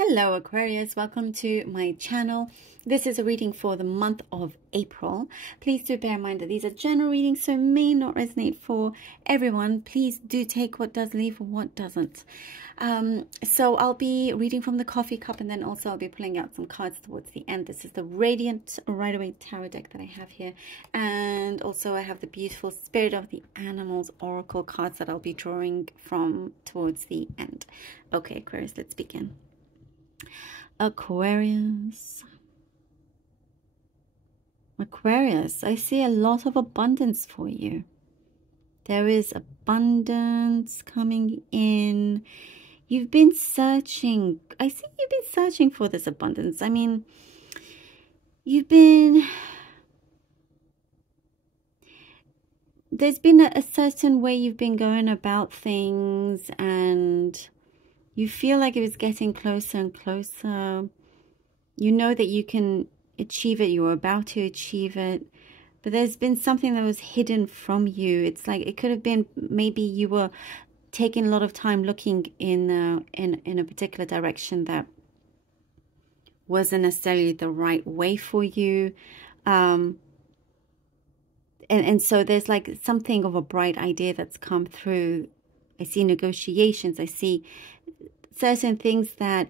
Hello Aquarius, welcome to my channel. This is a reading for the month of April. Please do bear in mind that these are general readings, so may not resonate for everyone. Please do take what does, leave what doesn't. So I'll be reading from the coffee cup, and then also I'll be pulling out some cards towards the end. This is the Radiant Rider-Waite Tarot deck that I have here, and also I have the beautiful Spirit of the Animals Oracle cards that I'll be drawing from towards the end. Okay Aquarius, let's begin. Aquarius, I see a lot of abundance for you. There is abundance coming in. You've been searching. I see you've been searching for this abundance. I mean, there's been a certain way you've been going about things, and you feel like it was getting closer and closer. You know that you can achieve it. You're about to achieve it. But there's been something that was hidden from you. It's like it could have been maybe you were taking a lot of time looking in a particular direction that wasn't necessarily the right way for you. And so there's like something of a bright idea that's come through. I see negotiations. I see certain things that,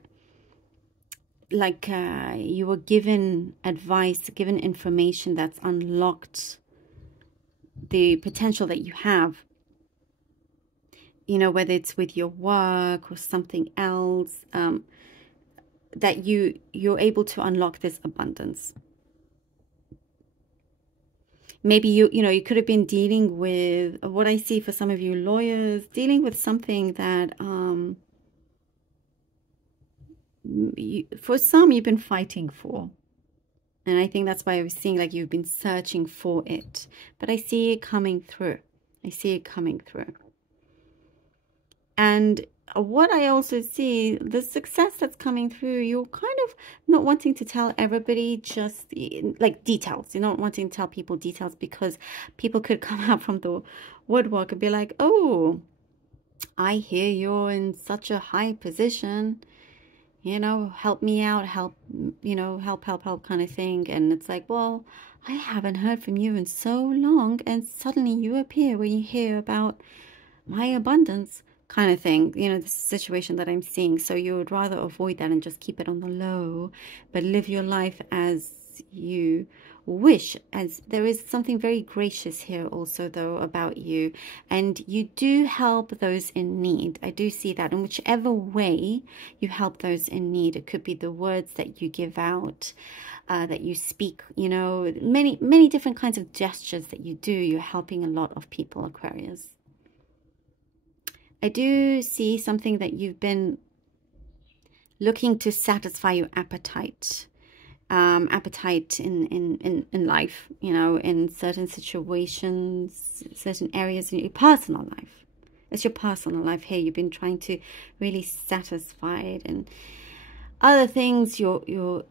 like, you were given advice, given information that's unlocked the potential that you have. You know, whether it's with your work or something else, that you're able to unlock this abundance. Maybe you could have been dealing with, what I see for some of you lawyers, dealing with something that for some you've been fighting for. And I think that's why I was seeing like you've been searching for it. But I see it coming through. I see it coming through. And what I also see, the success that's coming through, you're kind of not wanting to tell everybody just like details. You're not wanting to tell people details because people could come out from the woodwork and be like, oh, I hear you're in such a high position. You know, help me out, help kind of thing. And it's like, well, I haven't heard from you in so long, and suddenly you appear when you hear about my abundance kind of thing. You know, the situation that I'm seeing. So you would rather avoid that and just keep it on the low, but live your life as you wish. As there is something very gracious here also though about you, and you do help those in need. I do see that in whichever way you help those in need. It could be the words that you give out, that you speak, you know, many different kinds of gestures that you do. You're helping a lot of people, Aquarius. I do see something that you've been looking to satisfy your appetite. Appetite in life, you know, in certain situations, certain areas in your personal life. It's your personal life here. You've been trying to really satisfy it, and other things you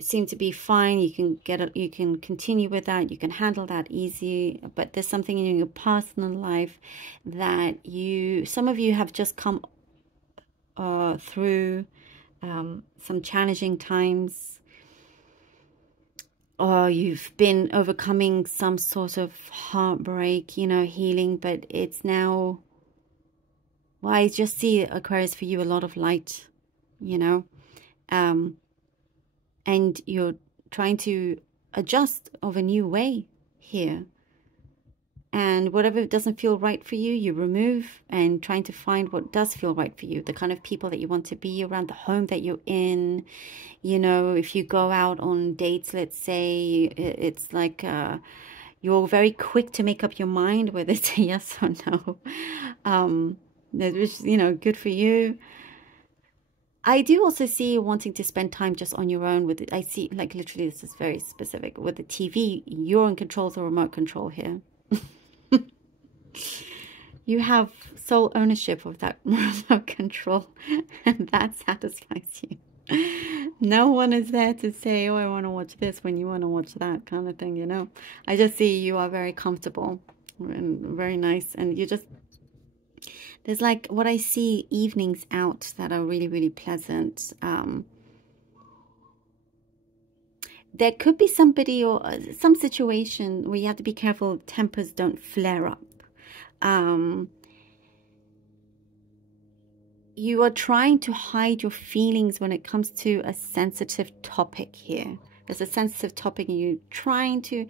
seem to be fine. You can get it. You can continue with that. You can handle that easy. But there's something in your personal life that some of you have just come through some challenging times. Or you've been overcoming some sort of heartbreak, you know, healing, but it's now, well, I just see, Aquarius, for you a lot of light, you know, and you're trying to adjust of a new way here. And whatever doesn't feel right for you, you remove, and trying to find what does feel right for you. The kind of people that you want to be around, the home that you're in. You know, if you go out on dates, let's say, it's like you're very quick to make up your mind whether it's a yes or no. Which, you know, good for you. I do also see you wanting to spend time just on your own with it. I see, like, literally, this is very specific. With the TV, you're in control of the remote control here. You have sole ownership of that remote control, and that satisfies you. No one is there to say, oh, I want to watch this when you want to watch that kind of thing, you know. I just see you are very comfortable and very nice, and you just, There's like what I see evenings out that are really, really pleasant. There could be somebody or some situation where you have to be careful tempers don't flare up. You are trying to hide your feelings when it comes to a sensitive topic here. There's a sensitive topic and you're trying to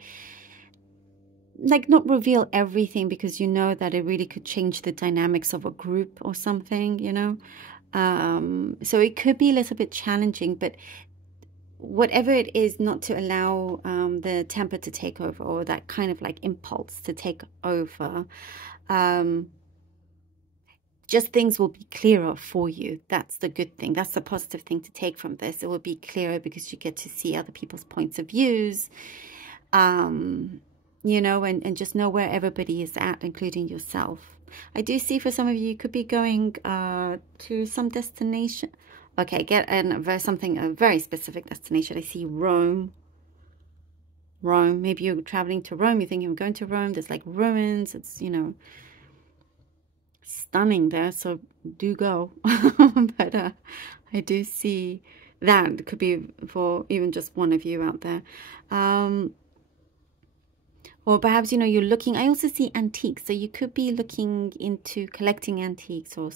like not reveal everything because you know that it really could change the dynamics of a group or something, you know. So it could be a little bit challenging, but whatever it is, not to allow the temper to take over or that kind of like impulse to take over. Just things will be clearer for you. That's the good thing. That's the positive thing to take from this. It will be clearer because you get to see other people's points of views, you know, and just know where everybody is at, including yourself. I do see for some of you could be going to some destination. Okay, get a very specific destination. I see Rome. Rome. Maybe you're traveling to Rome. You're thinking, I'm going to Rome. There's like ruins. It's, you know, stunning there. So do go. But I do see that. It could be for even just one of you out there. Or perhaps, you know, you're looking, I also see antiques. So you could be looking into collecting antiques or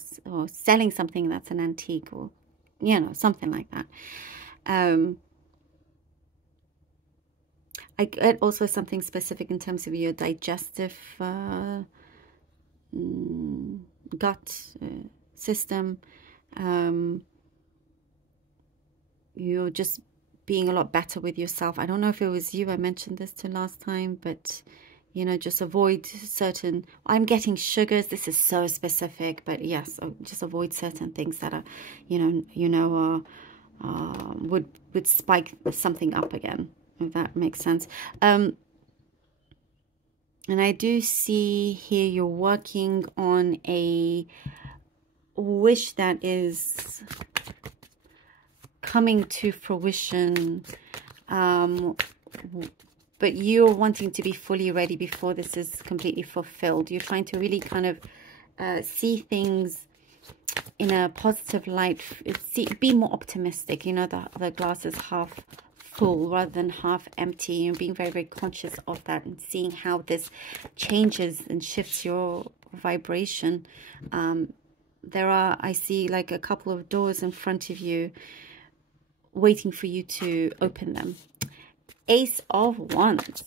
selling something that's an antique or, you know, something like that. I get also something specific in terms of your digestive gut system. You're just being a lot better with yourself. I don't know if it was you I mentioned this to last time, but you know, just avoid certain, I'm getting sugars, this is so specific, but yes, just avoid certain things that are, would spike something up again, if that makes sense. And I do see here you're working on a wish that is coming to fruition, but you're wanting to be fully ready before this is completely fulfilled. You're trying to really kind of see things in a positive light, be more optimistic. You know, the glass is half full rather than half empty, and being very, very conscious of that and seeing how this changes and shifts your vibration. There are, I see like a couple of doors in front of you waiting for you to open them. Ace of Wands.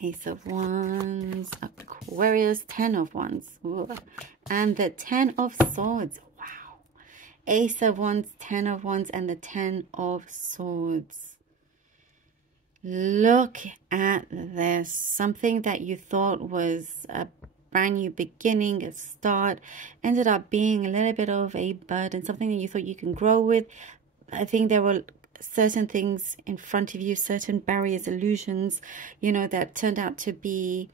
Ace of Wands, Aquarius, 10 of Wands. Ooh. And the 10 of Swords. Wow. Ace of Wands, 10 of Wands, and the 10 of Swords. Look at this. Something that you thought was a brand new beginning, a start, ended up being a little bit of a burden, something that you thought you can grow with. I think there were certain things in front of you, certain barriers, illusions, you know, that turned out to be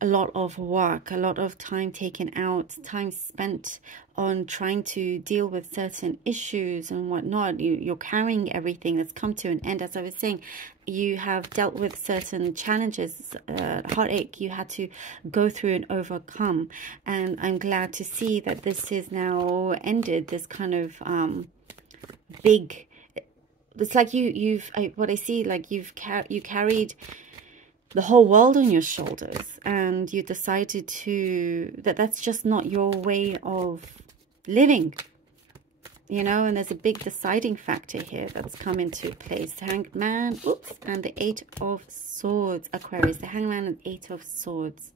a lot of work, a lot of time taken out, time spent on trying to deal with certain issues and whatnot. You're carrying everything that's come to an end. As I was saying, you have dealt with certain challenges, heartache you had to go through and overcome. And I'm glad to see that this is now ended, this kind of big, it's like what I see, like you carried the whole world on your shoulders, and you decided that's just not your way of living, you know. And there's a big deciding factor here that's come into place. The Hangman, oops, and the 8 of Swords, Aquarius, the Hangman and 8 of Swords.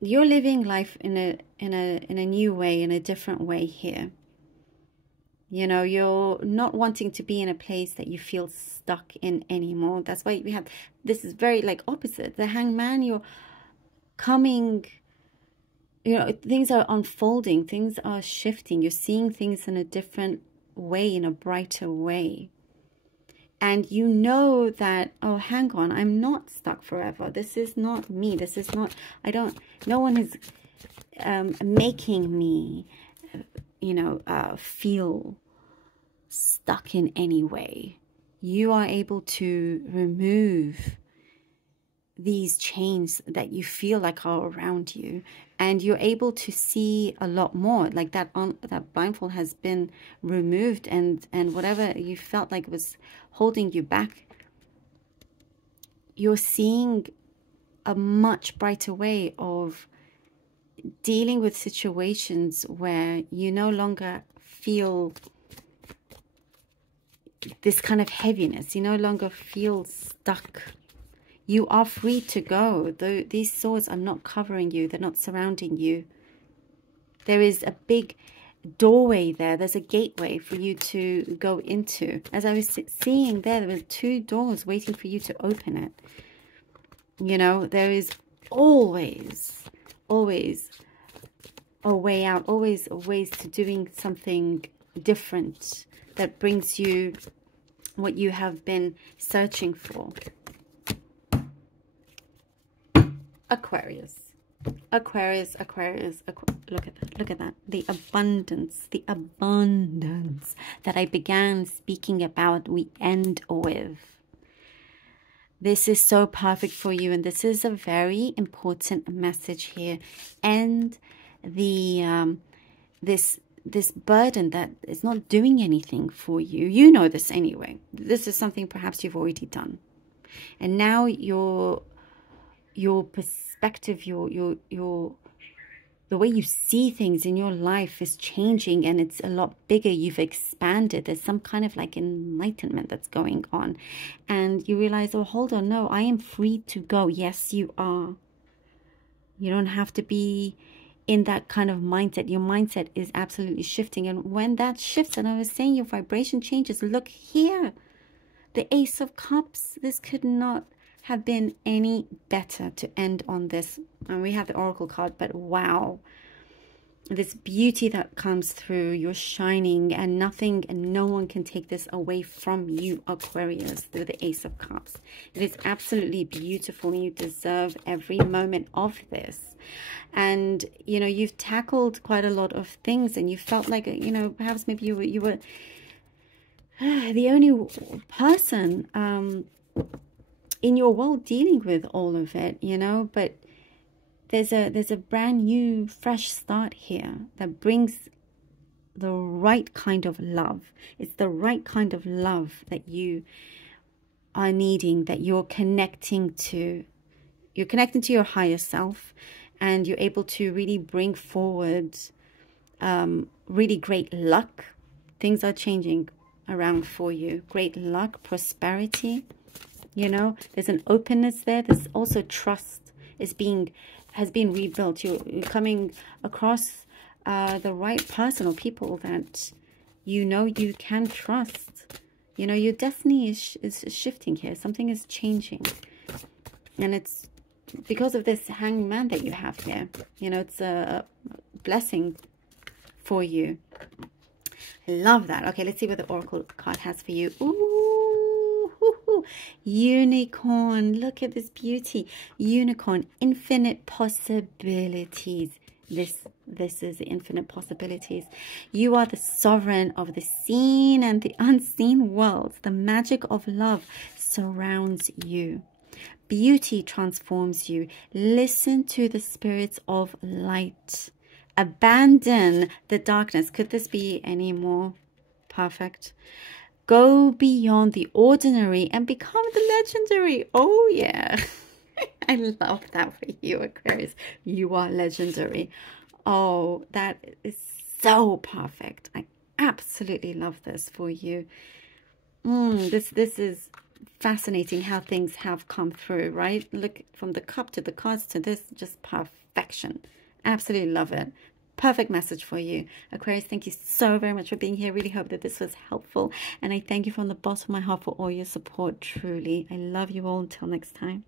You're living life in a new way, in a different way here. You know, you're not wanting to be in a place that you feel stuck in anymore. That's why we have, this is very like opposite. The Hangman, you're coming, you know, things are unfolding, things are shifting. You're seeing things in a different way, in a brighter way. And you know that, oh, hang on, I'm not stuck forever. This is not me. This is not, no one is making me, you know, feel stuck in any way. You are able to remove these chains that you feel like are around you, and you're able to see a lot more. Like that that blindfold has been removed, and whatever you felt like was holding you back, you're seeing a much brighter way of dealing with situations where you no longer feel this kind of heaviness. You no longer feel stuck. You are free to go. These swords are not covering you. They're not surrounding you. There is a big doorway there. There's a gateway for you to go into. As I was seeing there were 2 doors waiting for you to open it. You know, there is always a way out, always ways to doing something different that brings you what you have been searching for. Aquarius. Aquarius, Aquarius, look at that, look at that. The abundance that I began speaking about, we end with. This is so perfect for you, and this is a very important message here. And the this burden that is not doing anything for you. You know this anyway. This is something perhaps you've already done. And now your perspective, the way you see things in your life is changing, and it's a lot bigger. You've expanded. There's some kind of like enlightenment that's going on, and you realize, oh, hold on, no, I am free to go. Yes, you are. You don't have to be in that kind of mindset. Your mindset is absolutely shifting, and when that shifts, and I was saying your vibration changes, look here, the Ace of Cups. This could not have been any better to end on this. And we have the Oracle card, but wow, this beauty that comes through. You're shining, and nothing and no one can take this away from you, Aquarius, through the Ace of Cups. It is absolutely beautiful. You deserve every moment of this. And you know, you've tackled quite a lot of things, and you felt like, you know, perhaps maybe you were the only person in your world dealing with all of it, you know. But there's a brand new fresh start here that brings the right kind of love. It's the right kind of love that you are needing, that you're connecting to. You're connecting to your higher self, and you're able to really bring forward really great luck. Things are changing around for you. Great luck, prosperity. You know, there's an openness there. There's also trust has been rebuilt. You're coming across the right person or people that you know you can trust. You know, your destiny is shifting here. Something is changing, and it's because of this hangman that you have here. You know, it's a blessing for you. I love that. Okay, let's see what the Oracle card has for you. Ooh, unicorn. Look at this beauty. Unicorn, infinite possibilities. This is the infinite possibilities. You are the sovereign of the seen and the unseen worlds. The magic of love surrounds you. Beauty transforms you. Listen to the spirits of light. Abandon the darkness. Could this be any more perfect? Go beyond the ordinary and become the legendary. Oh, yeah. I love that for you, Aquarius. You are legendary. Oh, that is so perfect. I absolutely love this for you. This is fascinating how things have come through, right? Look, from the cup to the cards to this, just perfection. Absolutely love it. Perfect message for you, Aquarius. Thank you so very much for being here. Really hope that this was helpful, and I thank you from the bottom of my heart for all your support. Truly, I love you all. Until next time.